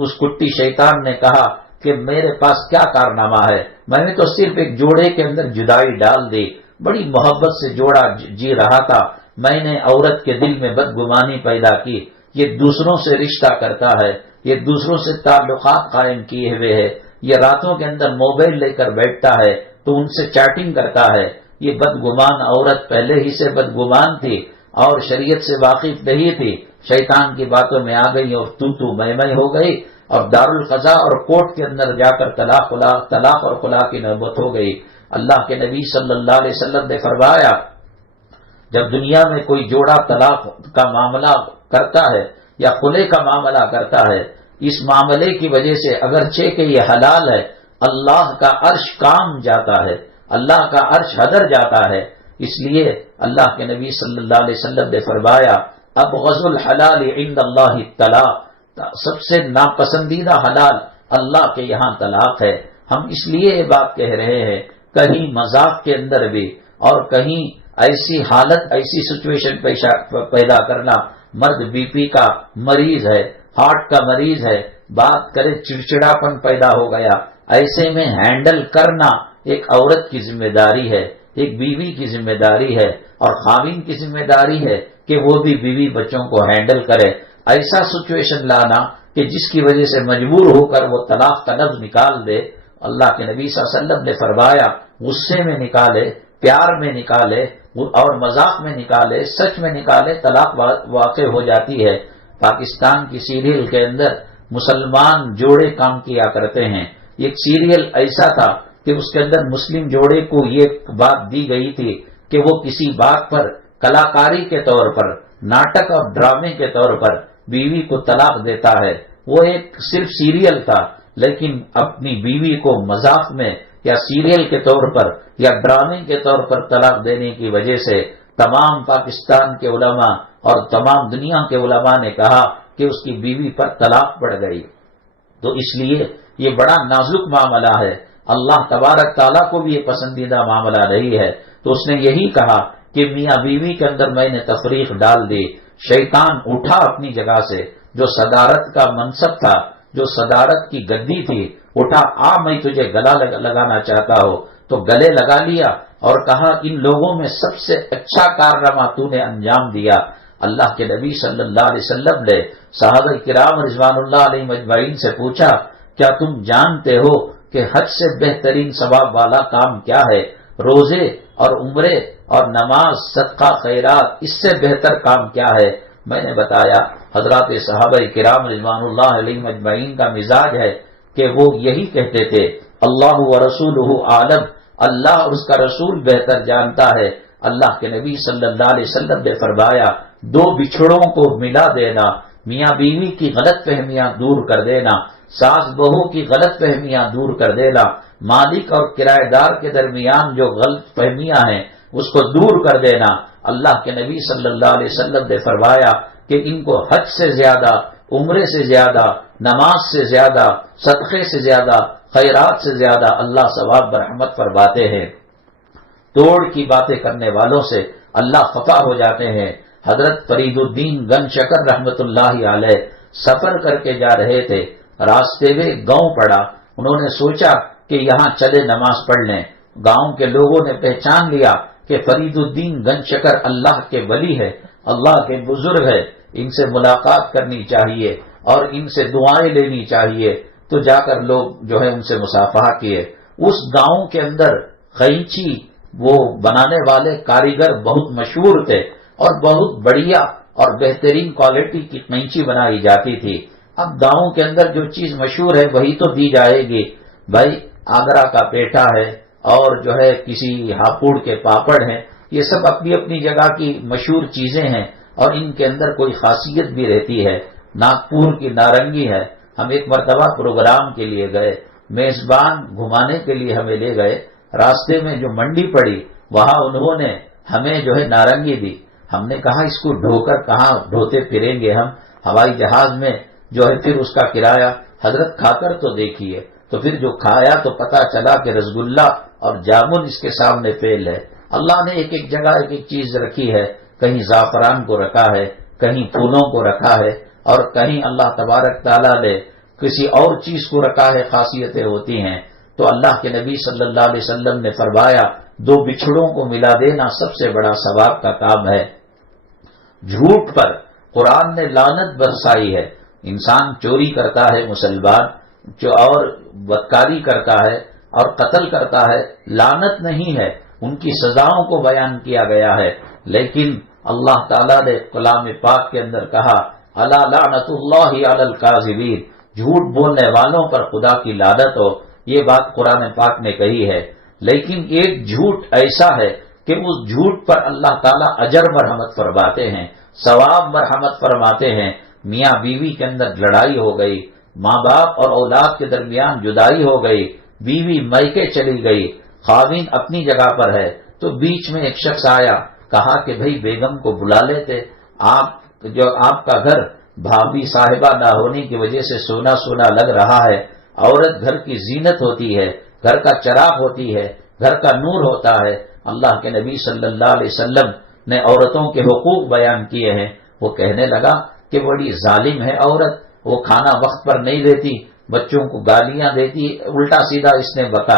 اس کٹی شیطان نے کہا کہ میرے پاس کیا کارنامہ ہے، میں نے تو صرف ایک جوڑے کے اندر جدائی ڈال دی، بڑی محبت سے جوڑا جی رہا تھا، میں نے عورت کے دل میں بدگمانی پیدا کی، یہ دوسروں سے رشتہ کرتا ہے، یہ دوسروں سے تعلقات قائم کیے ہوئے ہے، یہ راتوں کے اندر موبائل لے کر بیٹھتا ہے تو ان سے چیٹنگ کرتا ہے۔ یہ بدگمان عورت پہلے ہی سے بدگمان تھی اور شریعت سے واقف نہیں تھی، شیطان کی باتوں میں آ گئی اور تو میں ہو گئی، اور دارالقضاء اور کورٹ کے اندر جا کر طلاق اور خلا کی نوبت ہو گئی۔ اللہ کے نبی صلی اللہ علیہ وسلم نے فرمایا جب دنیا میں کوئی جوڑا طلاق کا معاملہ کرتا ہے یا خلے کا معاملہ کرتا ہے، اس معاملے کی وجہ سے اگرچہ کہ یہ حلال ہے، اللہ کا عرش کام جاتا ہے، اللہ کا عرش حدر جاتا ہے۔ اس لیے اللہ کے نبی صلی اللہ علیہ وسلم نے فرمایا ابغض الحلال عند اللہ الطلاق، سب سے ناپسندیدہ حلال اللہ کے یہاں طلاق ہے۔ ہم اس لیے یہ بات کہہ رہے ہیں، کہیں مذاق کے اندر بھی اور کہیں ایسی حالت، ایسی سچویشن پیدا کرنا، مرد بی پی کا مریض ہے، ہارٹ کا مریض ہے، بات کرے چڑچڑاپن پیدا ہو گیا، ایسے میں ہینڈل کرنا ایک عورت کی ذمہ داری ہے، ایک بیوی کی ذمہ داری ہے، اور خاوند کی ذمہ داری ہے کہ وہ بھی بیوی بچوں کو ہینڈل کرے۔ ایسا سچویشن لانا کہ جس کی وجہ سے مجبور ہو کر وہ طلاق کا لفظ نکال دے، اللہ کے نبی صلی اللہ علیہ وسلم نے فرمایا غصے میں نکالے، پیار میں نکالے اور مذاق میں نکالے، سچ میں نکالے، طلاق واقع ہو جاتی ہے۔ پاکستان کی سیریل کے اندر مسلمان جوڑے کام کیا کرتے ہیں۔ ایک سیریل ایسا تھا کہ اس کے اندر مسلم جوڑے کو یہ بات دی گئی تھی کہ وہ کسی بات پر کلاکاری کے طور پر، ناٹک اور ڈرامے کے طور پر بیوی کو طلاق دیتا ہے۔ وہ ایک صرف سیریل تھا، لیکن اپنی بیوی کو مذاق میں یا سیریل کے طور پر یا ڈرامے کے طور پر طلاق دینے کی وجہ سے تمام پاکستان کے علماء اور تمام دنیا کے علماء نے کہا کہ اس کی بیوی پر طلاق پڑ گئی۔ تو اس لیے یہ بڑا نازک معاملہ ہے، اللہ تبارک تعالیٰ کو بھی یہ پسندیدہ معاملہ نہیں ہے۔ تو اس نے یہی کہا کہ میاں بیوی کے اندر میں نے تفریق ڈال دی، شیطان اٹھا اپنی جگہ سے، جو صدارت کا منصب تھا، جو صدارت کی گدی تھی، اٹھا، میں تجھے گلا لگانا چاہتا ہوں، تو گلے لگا لیا اور کہا ان لوگوں میں سب سے اچھا کارنامہ تو نے انجام دیا۔ اللہ کے نبی صلی اللہ علیہ وسلم نے صحابہ کرام رضوان اللہ علیہ مجمعین سے پوچھا، کیا تم جانتے ہو کہ حج سے بہترین ثواب والا کام کیا ہے؟ روزے اور عمرے اور نماز، صدقہ، خیرات، اس سے بہتر کام کیا ہے؟ میں نے بتایا حضرات صحابہ کرام رضوان اللہ علیہ مجمعین کا مزاج ہے کہ وہ یہی کہتے تھے، اللہ و رسولہ عالم، اللہ اور اس کا رسول بہتر جانتا ہے۔ اللہ کے نبی صلی اللہ علیہ وسلم نے فرمایا، دو بچھڑوں کو ملا دینا، میاں بیوی کی غلط فہمیاں دور کر دینا، ساس بہو کی غلط فہمیاں دور کر دینا، مالک اور کرایہ دار کے درمیان جو غلط فہمیاں ہیں اس کو دور کر دینا۔ اللہ کے نبی صلی اللہ علیہ وسلم نے فرمایا کہ ان کو حج سے زیادہ، عمرے سے زیادہ، نماز سے زیادہ، صدقے سے زیادہ، خیرات سے زیادہ اللہ ثواب برحمت فرماتے ہیں۔ توڑ کی باتیں کرنے والوں سے اللہ خفا ہو جاتے ہیں۔ حضرت فرید الدین گن شکر رحمت اللہ علیہ سفر کر کے جا رہے تھے، راستے میں گاؤں پڑا، انہوں نے سوچا کہ یہاں چلے نماز پڑھ لیں۔ گاؤں کے لوگوں نے پہچان لیا کہ فرید الدین گن شکر اللہ کے ولی ہے، اللہ کے بزرگ ہے، ان سے ملاقات کرنی چاہیے اور ان سے دعائیں لینی چاہیے۔ تو جا کر لوگ جو ہے ان سے مصافحہ کیے۔ اس گاؤں کے اندر قینچی وہ بنانے والے کاریگر بہت مشہور تھے اور بہت بڑھیا اور بہترین کوالٹی کی قینچی بنائی جاتی تھی۔ اب گاؤں کے اندر جو چیز مشہور ہے وہی تو دی جائے گی۔ بھائی آگرہ کا پیٹھا ہے اور جو ہے کسی ہاپوڑ کے پاپڑ ہیں، یہ سب اپنی اپنی جگہ کی مشہور چیزیں ہیں اور ان کے اندر کوئی خاصیت بھی رہتی ہے۔ ناگپور کی نارنگی ہے، ہم ایک مرتبہ پروگرام کے لیے گئے، میزبان گھمانے کے لیے ہمیں لے گئے، راستے میں جو منڈی پڑی وہاں انہوں نے ہمیں جو ہے نارنگی دی۔ ہم نے کہا اس کو ڈھو کر کہاں ڈھوتے پھریں گے ہم، ہوائی جہاز میں جو ہے پھر اس کا کرایہ، حضرت کھا کر تو دیکھیے۔ تو پھر جو کھایا تو پتا چلا کہ رسگلہ اور جامن اس کے سامنے فیل ہے۔ اللہ نے ایک ایک جگہ ایک ایک چیز رکھی ہے، کہیں زعفران کو رکھا ہے، کہیں پھولوں کو رکھا ہے، اور کہیں اللہ تبارک تعالیٰ نے کسی اور چیز کو رکھا ہے، خاصیتیں ہوتی ہیں۔ تو اللہ کے نبی صلی اللہ علیہ وسلم نے فرمایا دو بچھڑوں کو ملا دینا سب سے بڑا ثواب کا کام ہے۔ جھوٹ پر قرآن نے لعنت برسائی ہے۔ انسان چوری کرتا ہے مسلمان، اور بدکاری کرتا ہے اور قتل کرتا ہے، لعنت نہیں ہے، ان کی سزاؤں کو بیان کیا گیا ہے۔ لیکن اللہ تعالیٰ نے کلام پاک کے اندر کہا الا لعنت اللہ علی الکاذبین، جھوٹ بولنے والوں پر خدا کی لعنت ہو، یہ بات قرآن پاک نے کہی ہے۔ لیکن ایک جھوٹ ایسا ہے کہ اس جھوٹ پر اللہ تعالیٰ اجر مرحمت فرماتے ہیں، ثواب مرحمت فرماتے ہیں۔ میاں بیوی کے اندر لڑائی ہو گئی، ماں باپ اور اولاد کے درمیان جدائی ہو گئی، بیوی میکے چلی گئی، خاوند اپنی جگہ پر ہے، تو بیچ میں ایک شخص آیا، کہا کہ بھئی بیگم کو بلا لیتے، آپ جو آپ کا گھر بھابھی صاحبہ نہ ہونے کی وجہ سے سونا سونا لگ رہا ہے، عورت گھر کی زینت ہوتی ہے، گھر کا چراغ ہوتی ہے، گھر کا نور ہوتا ہے۔ اللہ کے نبی صلی اللہ علیہ وسلم نے عورتوں کے حقوق بیان کیے ہیں۔ وہ کہنے لگا کہ بڑی ظالم ہے عورت، وہ کھانا وقت پر نہیں دیتی، بچوں کو گالیاں دیتی، الٹا سیدھا اس نے بتا۔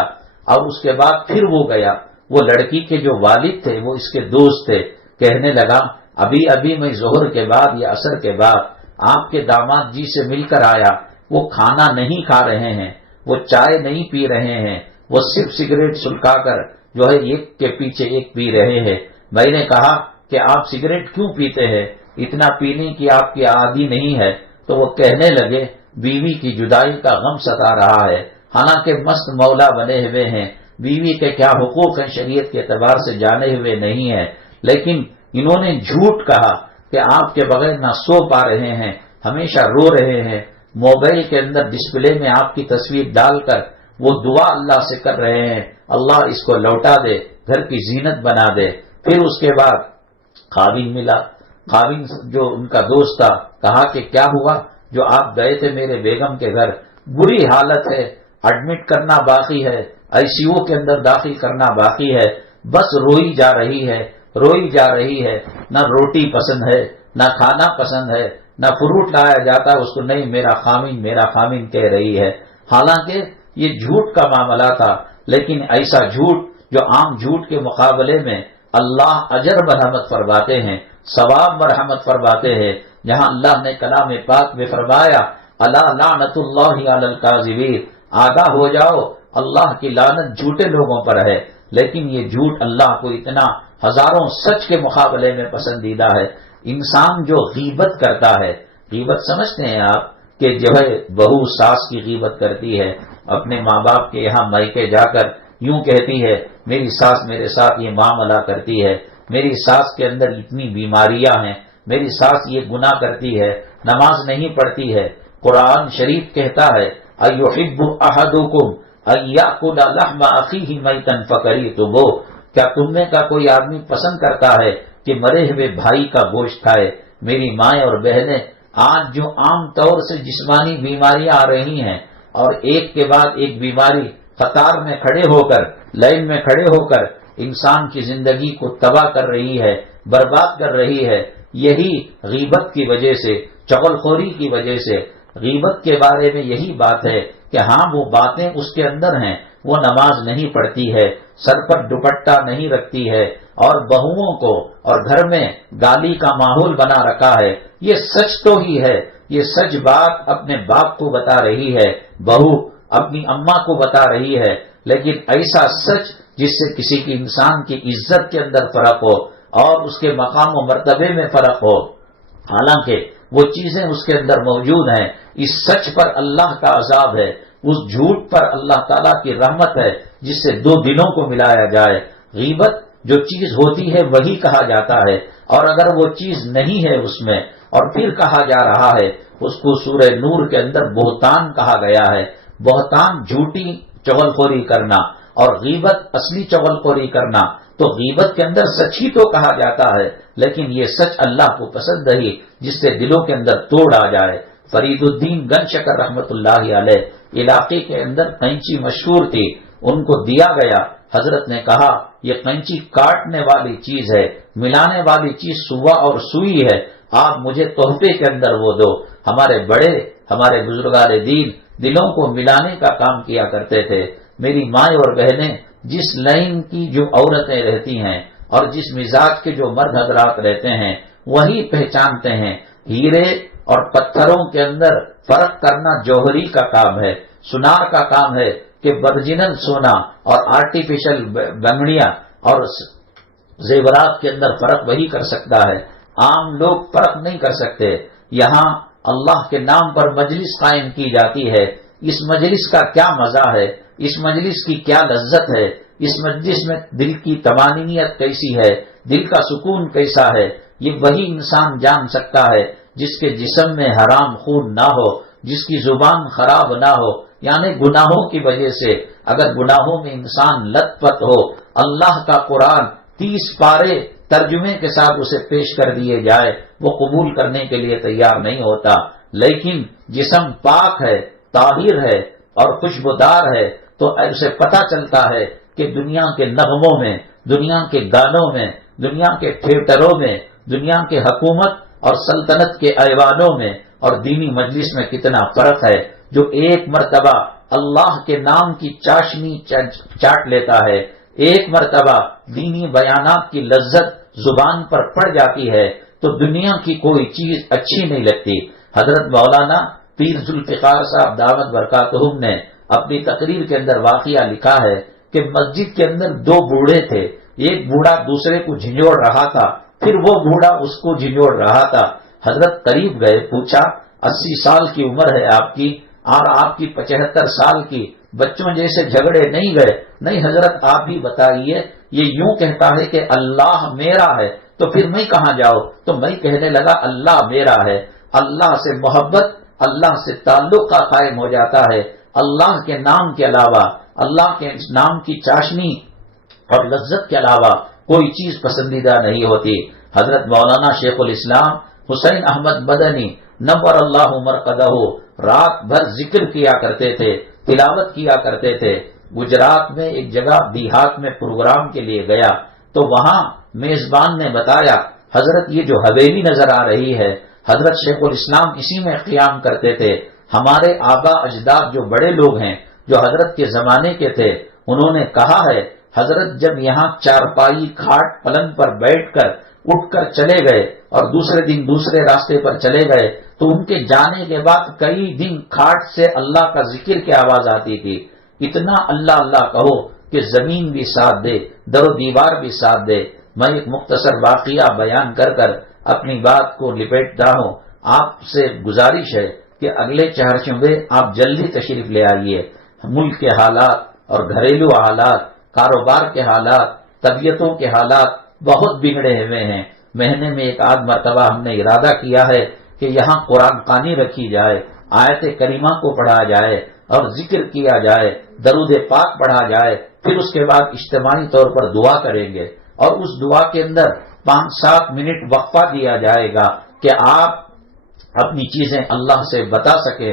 اور اس کے بعد پھر وہ گیا، وہ لڑکی کے جو والد تھے وہ اس کے دوست تھے، کہنے لگا ابھی ابھی میں ظہر کے بعد یا عصر کے بعد آپ کے داماد جی سے مل کر آیا، وہ کھانا نہیں کھا رہے ہیں، وہ چائے نہیں پی رہے ہیں، وہ صرف سگریٹ سلکا کر جو ہے ایک کے پیچھے ایک پی رہے ہیں۔ میں نے کہا کہ آپ سگریٹ کیوں پیتے ہیں، اتنا پینے کی آپ کی عادی نہیں ہے؟ تو وہ کہنے لگے بیوی کی جدائی کا غم ستا رہا ہے، حالانکہ مست مولا بنے ہوئے ہیں، بیوی کے کیا حقوق ہیں شریعت کے اعتبار سے جانے ہوئے نہیں ہیں، لیکن انہوں نے جھوٹ کہا کہ آپ کے بغیر نہ سو پا رہے ہیں، ہمیشہ رو رہے ہیں، موبائل کے اندر ڈسپلے میں آپ کی تصویر ڈال کر وہ دعا اللہ سے کر رہے ہیں اللہ اس کو لوٹا دے، گھر کی زینت بنا دے۔ پھر اس کے بعد خاوند ملا، خاوند جو ان کا دوست تھا، کہا کہ کیا ہوا جو آپ گئے تھے میرے بیگم کے گھر، بری حالت ہے، ایڈمٹ کرنا باقی ہے، آئی سی یو کے اندر داخل کرنا باقی ہے، بس روئی جا رہی ہے، روئی جا رہی ہے، نہ روٹی پسند ہے، نہ کھانا پسند ہے، نہ فروٹ لایا جاتا اس کو، نہیں میرا خامن کہہ رہی ہے۔ حالانکہ یہ جھوٹ کا معاملہ تھا، لیکن ایسا جھوٹ جو عام جھوٹ کے مقابلے میں اللہ اجر مرحمت فرماتے ہیں، ثواب مرحمت فرماتے ہیں، جہاں اللہ نے کلام پاک میں فرمایا الا لعنت اللہ علی الکاذبین، آگاہ ہو جاؤ اللہ کی لعنت جھوٹے لوگوں پر ہے۔ لیکن یہ جھوٹ اللہ کو اتنا ہزاروں سچ کے مقابلے میں پسندیدہ ہے۔ انسان جو غیبت کرتا ہے، غیبت سمجھتے ہیں آپ کہ جو ہے بہو ساس کی غیبت کرتی ہے، اپنے ماں باپ کے یہاں میکے جا کر یوں کہتی ہے میری ساس میرے ساتھ یہ معاملہ کرتی ہے، میری ساس کے اندر اتنی بیماریاں ہیں، میری ساس یہ گناہ کرتی ہے، نماز نہیں پڑھتی ہے۔ قرآن شریف کہتا ہے ایحب احدکم ان یاکل لحم اخیہ میتا فکریہتمہ، کیا تم میں کا کوئی آدمی پسند کرتا ہے کہ مرے ہوئے بھائی کا گوشت کھائے؟ میری مائیں اور بہنیں، آج جو عام طور سے جسمانی بیماریاں آ رہی ہیں اور ایک کے بعد ایک بیماری قطار میں کھڑے ہو کر، لائن میں کھڑے ہو کر انسان کی زندگی کو تباہ کر رہی ہے، برباد کر رہی ہے، یہی غیبت کی وجہ سے، چغلخوری کی وجہ سے۔ غیبت کے بارے میں یہی بات ہے کہ ہاں وہ باتیں اس کے اندر ہیں، وہ نماز نہیں پڑھتی ہے، سر پر دوپٹہ نہیں رکھتی ہے، اور بہوؤں کو اور گھر میں گالی کا ماحول بنا رکھا ہے۔ یہ سچ تو ہی ہے، یہ سچ بات اپنے باپ کو بتا رہی ہے، بہو اپنی اماں کو بتا رہی ہے، لیکن ایسا سچ جس سے کسی کی انسان کی عزت کے اندر فرق ہو اور اس کے مقام و مرتبے میں فرق ہو، حالانکہ وہ چیزیں اس کے اندر موجود ہیں۔ اس سچ پر اللہ کا عذاب ہے، اس جھوٹ پر اللہ تعالیٰ کی رحمت ہے جس سے دو دلوں کو ملایا جائے۔ غیبت جو چیز ہوتی ہے وہی کہا جاتا ہے، اور اگر وہ چیز نہیں ہے اس میں اور پھر کہا جا رہا ہے، اس کو سورہ نور کے اندر بہتان کہا گیا ہے۔ بہتان جھوٹی چغلخوری کرنا اور غیبت اصلی چغلخوری کرنا، تو غیبت کے اندر سچ ہی تو کہا جاتا ہے، لیکن یہ سچ اللہ کو پسند نہیں جس سے دلوں کے اندر توڑ آ جائے۔ فرید الدین گن شکر رحمت اللہ علیہ علاقے کے اندر قینچی مشہور تھی، ان کو دیا گیا، حضرت نے کہا یہ قینچی کاٹنے والی چیز ہے، ملانے والی چیز سوا اور سوئی ہے، آپ مجھے تحفے کے اندر وہ دو۔ ہمارے بڑے، ہمارے بزرگان دین دلوں کو ملانے کا کام کیا کرتے تھے۔ میری مائیں اور بہنیں، جس لائن کی جو عورتیں رہتی ہیں اور جس مزاج کے جو مرد حضرات رہتے ہیں وہی پہچانتے ہیں۔ ہیرے اور پتھروں کے اندر فرق کرنا جوہری کا کام ہے، سنار کا کام ہے کہ ورجنل سونا اور آرٹیفیشل بنگڑیاں اور زیورات کے اندر فرق وہی کر سکتا ہے، عام لوگ فرق نہیں کر سکتے۔ یہاں اللہ کے نام پر مجلس قائم کی جاتی ہے، اس مجلس کا کیا مزہ ہے، اس مجلس کی کیا لذت ہے، اس مجلس میں دل کی طمانینیت کیسی ہے، دل کا سکون کیسا ہے، یہ وہی انسان جان سکتا ہے جس کے جسم میں حرام خون نہ ہو، جس کی زبان خراب نہ ہو، یعنی گناہوں کی وجہ سے اگر گناہوں میں انسان لت پت ہو، اللہ کا قرآن 30 پارے ترجمے کے ساتھ اسے پیش کر دیے جائے وہ قبول کرنے کے لیے تیار نہیں ہوتا. لیکن جسم پاک ہے، طاہر ہے اور خوشبودار ہے تو اسے پتہ چلتا ہے کہ دنیا کے نغموں میں، دنیا کے گانوں میں، دنیا کے تھیٹروں میں، دنیا کے حکومت اور سلطنت کے ایوانوں میں اور دینی مجلس میں کتنا فرق ہے. جو ایک مرتبہ اللہ کے نام کی چاشنی چاٹ لیتا ہے، ایک مرتبہ دینی بیانات کی لذت زبان پر پڑ جاتی ہے تو دنیا کی کوئی چیز اچھی نہیں لگتی. حضرت مولانا پیر ذوالفقار صاحب دامت برکاتہم نے اپنی تقریر کے اندر واقعہ لکھا ہے کہ مسجد کے اندر دو بوڑھے تھے. ایک بوڑھا دوسرے کو جھنجھوڑ رہا تھا، پھر وہ بوڑھا اس کو جھنجھوڑ رہا تھا. حضرت قریب گئے، پوچھا 80 سال کی عمر ہے آپ کی اور آپ کی 75 سال کی، بچوں جیسے جھگڑے نہیں گئے؟ نہیں حضرت آپ بھی بتائیے، یہ یوں کہتا ہے کہ اللہ میرا ہے تو پھر میں کہاں جاؤں؟ تو میں کہنے لگا اللہ میرا ہے. اللہ سے محبت، اللہ سے تعلق کا قائم ہو جاتا ہے. اللہ کے نام کے علاوہ، اللہ کے نام کی چاشنی اور لذت کے علاوہ کوئی چیز پسندیدہ نہیں ہوتی. حضرت مولانا شیخ الاسلام حسین احمد مدنی نور اللہ مرقدہ رات بھر ذکر کیا کرتے تھے، تلاوت کیا کرتے تھے. گجرات میں ایک جگہ دیہات میں پروگرام کے لیے گیا تو وہاں میزبان نے بتایا حضرت یہ جو حویلی نظر آ رہی ہے حضرت شیخ الاسلام اسی میں قیام کرتے تھے. ہمارے آبا اجداد جو بڑے لوگ ہیں جو حضرت کے زمانے کے تھے انہوں نے کہا ہے حضرت جب یہاں چارپائی کھاٹ پلنگ پر بیٹھ کر اٹھ کر چلے گئے اور دوسرے دن دوسرے راستے پر چلے گئے تو ان کے جانے کے بعد کئی دن کھاٹ سے اللہ کا ذکر کی آواز آتی تھی. اتنا اللہ اللہ کہو کہ زمین بھی ساتھ دے، در و دیوار بھی ساتھ دے. میں ایک مختصر واقعہ بیان کر کر اپنی بات کو لپیٹتا ہوں. آپ سے گزارش ہے کہ اگلے چہارشنبے آپ جلدی تشریف لے آئیے. ملک کے حالات اور گھریلو حالات، کاروبار کے حالات، طبیعتوں کے حالات بہت بگڑے ہوئے ہیں. مہینے میں ایک آدھ مرتبہ ہم نے ارادہ کیا ہے کہ یہاں قرآن خوانی رکھی جائے، آیت کریمہ کو پڑھا جائے اور ذکر کیا جائے، درود پاک پڑھا جائے. پھر اس کے بعد اجتماعی طور پر دعا کریں گے اور اس دعا کے اندر 5-7 منٹ وقفہ دیا جائے گا کہ آپ اپنی چیزیں اللہ سے بتا سکیں،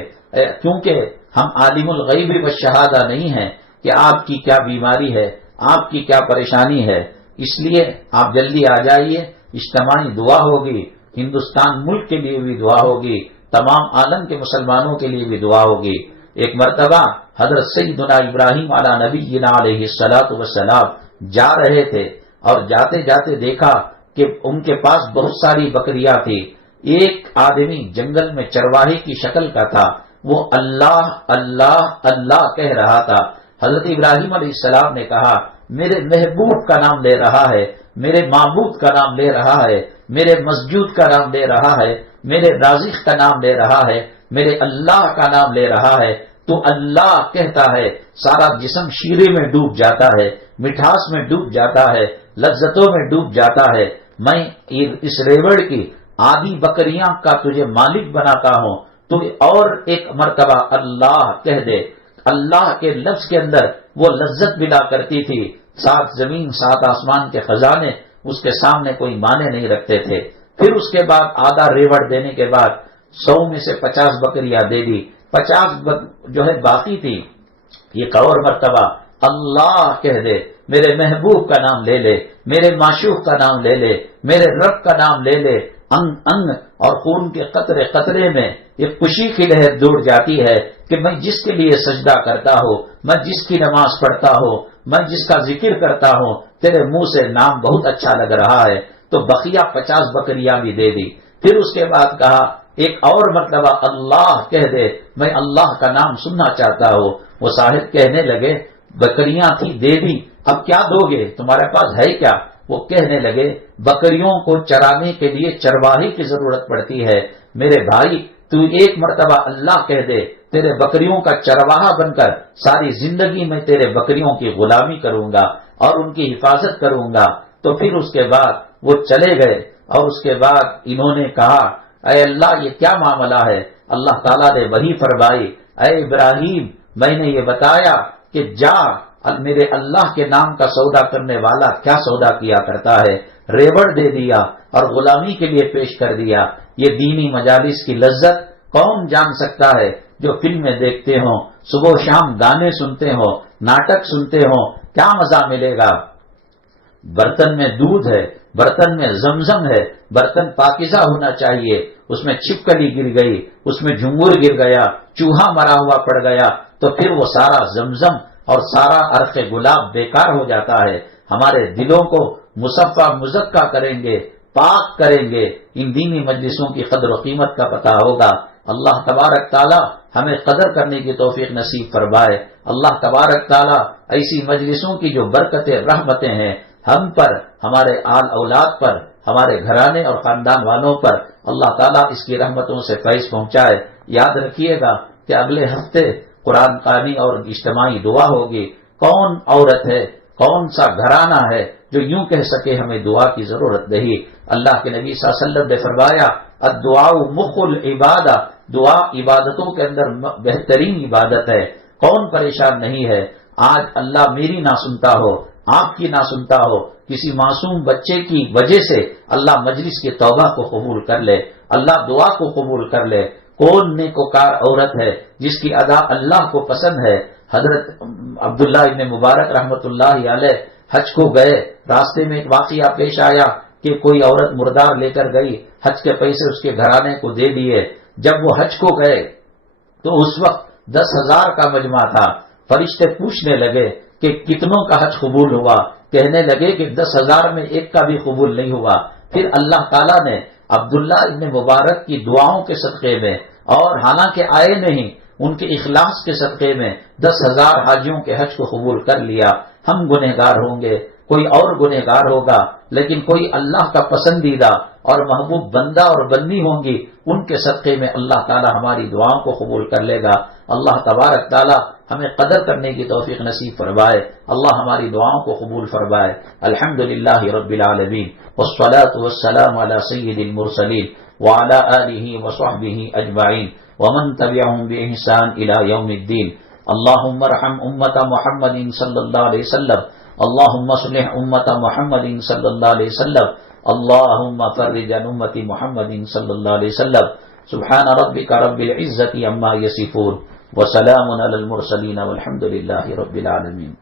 کیونکہ ہم عالم الغیب والشہادہ نہیں ہیں کہ آپ کی کیا بیماری ہے، آپ کی کیا پریشانی ہے. اس لیے آپ جلدی آ جائیے. اجتماعی دعا ہوگی، ہندوستان ملک کے لیے بھی دعا ہوگی، تمام عالم کے مسلمانوں کے لیے بھی دعا ہوگی. ایک مرتبہ حضرت سیدنا ابراہیم علی نبینا علیہ الصلوۃ والسلام جا رہے تھے اور جاتے جاتے دیکھا کہ ان کے پاس بہت ساری بکریاں تھی. ایک آدمی جنگل میں چرواہے کی شکل کا تھا، وہ اللہ اللہ اللہ کہہ رہا تھا. حضرت ابراہیم علیہ السلام نے کہا میرے محبوب کا نام لے رہا ہے، میرے معبود کا نام لے رہا ہے، میرے مسجود کا نام لے رہا ہے، میرے رازق کا نام لے رہا ہے، میرے اللہ کا نام لے رہا ہے. تو اللہ کہتا ہے سارا جسم شیرے میں ڈوب جاتا ہے، مٹھاس میں ڈوب جاتا ہے، لذتوں میں ڈوب جاتا ہے. میں اس ریوڑ کی آدھی بکریاں کا تجھے مالک بناتا ہوں، تو اور ایک مرتبہ اللہ کہہ دے. اللہ کے لفظ کے اندر وہ لذت ملا کرتی تھی. 7 زمین 7 آسمان کے خزانے اس کے سامنے کوئی معنی نہیں رکھتے تھے. پھر اس کے بعد آدھا ریوڑ دینے کے بعد 100 میں سے 50 بکریاں دے دی، 50 جو ہے باقی تھی. ایک اور مرتبہ اللہ کہہ دے، میرے محبوب کا نام لے لے، میرے معشوق کا نام لے لے، میرے رب کا نام لے لے. انگ انگ اور خون کے قطرے قطرے میں ایک خوشی کی لہر دوڑ جاتی ہے کہ میں جس کے لیے سجدہ کرتا ہوں، میں جس کی نماز پڑھتا ہوں، میں جس کا ذکر کرتا ہوں، تیرے منہ سے نام بہت اچھا لگ رہا ہے. تو بقیہ 50 بکریاں بھی دے دی. پھر اس کے بعد کہا ایک اور مرتبہ اللہ کہہ دے، میں اللہ کا نام سننا چاہتا ہوں. وہ صاحب کہنے لگے بکریاں تھی دے دی، اب کیا دو گے، تمہارے پاس ہے کیا؟ وہ کہنے لگے بکریوں کو چرانے کے لیے چرواہے کی ضرورت پڑتی ہے. میرے بھائی تو ایک مرتبہ اللہ کہہ دے، تیرے بکریوں کا چرواہا بن کر ساری زندگی میں تیرے بکریوں کی غلامی کروں گا اور ان کی حفاظت کروں گا. تو پھر اس کے بعد وہ چلے گئے اور اس کے بعد انہوں نے کہا اے اللہ یہ کیا معاملہ ہے؟ اللہ تعالیٰ نے وحی فرمائی، اے ابراہیم میں نے یہ بتایا کہ جا میرے اللہ کے نام کا سودا کرنے والا کیا سودا کیا کرتا ہے، ریوڑ دے دیا اور غلامی کے لیے پیش کر دیا۔ یہ دینی مجالس کی لذت کون جان سکتا ہے؟ جو فلمیں دیکھتے ہوں، صبح و شام گانے سنتے ہوں، ناٹک سنتے ہوں، کیا مزہ ملے گا؟ برتن میں دودھ ہے، برتن میں زمزم ہے، برتن پاکیزہ ہونا چاہیے، اس میں چھپکلی گر گئی، اس میں جھنگر گر گیا، چوہا مرا ہوا پڑ گیا، تو پھر وہ سارا زمزم اور سارا عرق گلاب بیکار ہو جاتا ہے۔ ہمارے دلوں کو مصفا مزکا کریں گے، پاک کریں گے، ان دینی مجلسوں کی قدر و قیمت کا پتہ ہوگا۔ اللہ تبارک تعالی ہمیں قدر کرنے کی توفیق نصیب فرمائے۔ اللہ تبارک تعالی ایسی مجلسوں کی جو برکتیں رحمتیں ہیں ہم پر، ہمارے آل اولاد پر، ہمارے گھرانے اور خاندان والوں پر اللہ تعالیٰ اس کی رحمتوں سے فیض پہنچائے۔ یاد رکھیے گا کہ اگلے ہفتے قرآن خوانی اور اجتماعی دعا ہوگی۔ کون عورت ہے، کون سا گھرانہ ہے جو یوں کہہ سکے ہمیں دعا کی ضرورت نہیں؟ اللہ کے نبی صلی اللہ علیہ وسلم نے فرمایا الدعاء مخ العبادہ، دعا عبادتوں کے اندر بہترین عبادت ہے۔ کون پریشان نہیں ہے؟ آج اللہ میری نہ سنتا ہو، آپ کی نہ سنتا ہو، کسی معصوم بچے کی وجہ سے اللہ مجلس کی توبہ کو قبول کر لے، اللہ دعا کو قبول کر لے۔ کون نیکوکار عورت ہے جس کی ادا اللہ کو پسند ہے؟ حضرت عبداللہ ابن مبارک رحمت اللہ علیہ حج کو گئے، راستے میں ایک واقعہ پیش آیا کہ کوئی عورت مردار لے کر گئی، حج کے پیسے اس کے گھرانے کو دے دیے۔ جب وہ حج کو گئے تو اس وقت 10,000 کا مجمع تھا۔ فرشتے پوچھنے لگے کہ کتنوں کا حج قبول ہوا؟ کہنے لگے کہ 10,000 میں ایک کا بھی قبول نہیں ہوا۔ پھر اللہ تعالیٰ نے عبداللہ ابن مبارک کی دعاؤں کے صدقے میں، اور حالانکہ آئے نہیں، ان کے اخلاص کے صدقے میں 10,000 حاجیوں کے حج کو قبول کر لیا۔ ہم گنہگار ہوں گے، کوئی اور گنہگار ہوگا، لیکن کوئی اللہ کا پسندیدہ اور محبوب بندہ اور بندی ہوں گی، ان کے صدقے میں اللہ تعالی ہماری دعاؤں کو قبول کر لے گا۔ اللہ تبارک تعالی ہمیں قدر کرنے کی توفیق نصیب فرمائے، اللہ ہماری دعاؤں کو قبول فرمائے۔ الحمدللہ رب العالمین والصلاة والسلام علی سید المرسلین وعلی آلہ وصحبہ اجمعین ومن تبعهم بإحسان إلى يوم الدين۔ اللهم ارحم امة محمد صلی اللہ علیہ وسلم، اللهم اصلح امة محمد صلی اللہ علیہ وسلم، اللهم فرج عن امة محمد صلی اللہ علیہ وسلم۔ سبحان ربك رب العزة عما يصفون وسلام على المرسلين والحمد لله رب العالمين۔